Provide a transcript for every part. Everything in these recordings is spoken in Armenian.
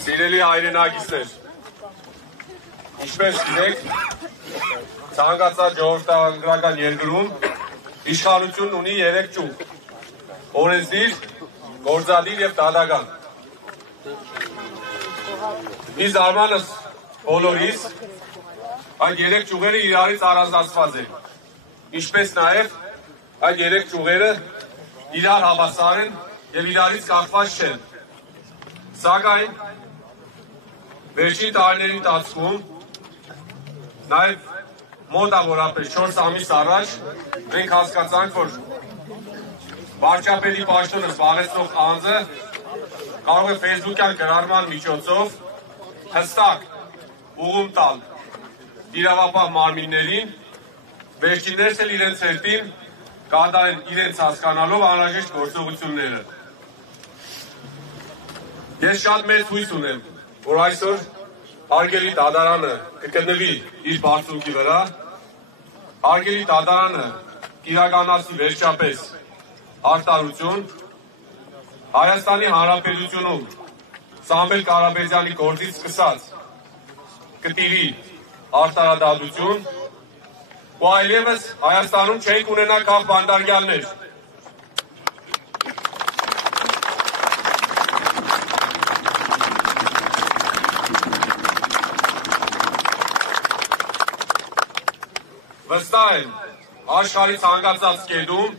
Սիրելի հայրենագիստներ, ինչպես գիտեք, ցանկացած ժողովրդական երկրում իշխանությունն ունի 3 ճյուղ՝ օրենսդիր, գործադիր և դատական։ Ի զարմանս բոլորիս այդ 3 ճյուղերը իրարից առանձնացված են, ինչպես նաև այդ 3 ճյուղերը իրար հավասար են և իրարից կախված չեն։ Սակայն վերջին տարիների ընթացքում նաև մոտավորապես 4 ամիս առաջ մենք հասկացանք, որ վարչապետի պաշտոնը զբաղեցնող անձը կարող է ֆեյսբուքյան գրառման միջոցով հստակ ուղղում տալ իրավապահ մարմիններին, վերջիններս էլ իրենց հերթին կատարեն իրենց հասկանալով անհրաժեշտ գործողությունները։ Ես շատ մեծ հույս ունեմ, որ այսօր հարգելի դատարանը կգտնվի իր բարձունքի վրա, հարգելի դատարանը կիրականացնի վերջապես արտարություն, Հայաստանի Հանրապետությունում Սամվել Կարապետյանի գործից սկսած կտիրի արտարադատություն, ու այլևս Հայաստանում չենք ունենա քաղբանդարգյալներ։ Վստահ եմ, աշխարհի ցանկացած կետում,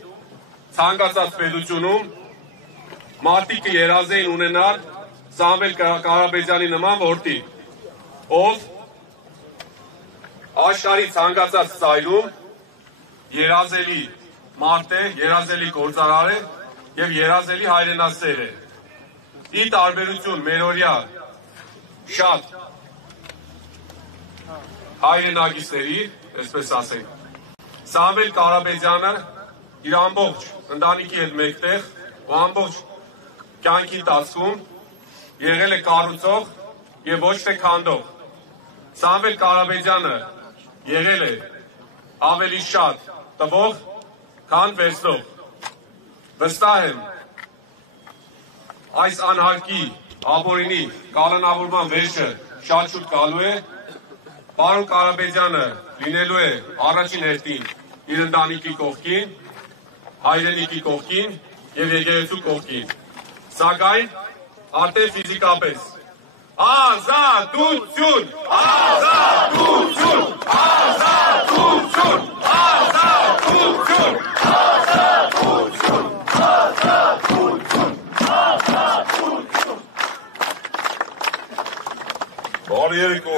ցանկացած պետությունում մարդիկ կերազեին ունենալ Սամվել Կարապետյանի նման որդի, ով աշխարհի ցանկացած ծայրում երազելի մարդ է, երազելի գործարար է և երազելի հայրենասեր է։ Ի տարբերություն մերօրյա շատ հայրենագիստերի, այսպես ասենք, Սամվել Կարապետյանը իր ամբողջ ընտանիքի հետ մեկտեղ ու ամբողջ կյանքի ընթացքում եղել է կառուցող և ոչ թե քանդող։ Սամվել Կարապետյանը եղել է ավելի շատ տվող, քան վերցնող։ Վստահ եմ, այս անհարկի ապօրինի կալանավորման վերջը շատ շուտ գալու է, պարոն Կարապետյանը լինելու է առաջին հերթին իր ընտանիքի կողքին, հայրենիքի կողքին և եկեղեցու կողքին, սակայն արդեն ֆիզիկապես։ Ազատություն! Ազատություն! Ազատություն! Ազատություն! Ազատություն! Ազատություն! Ազատություն! Բարի երեկո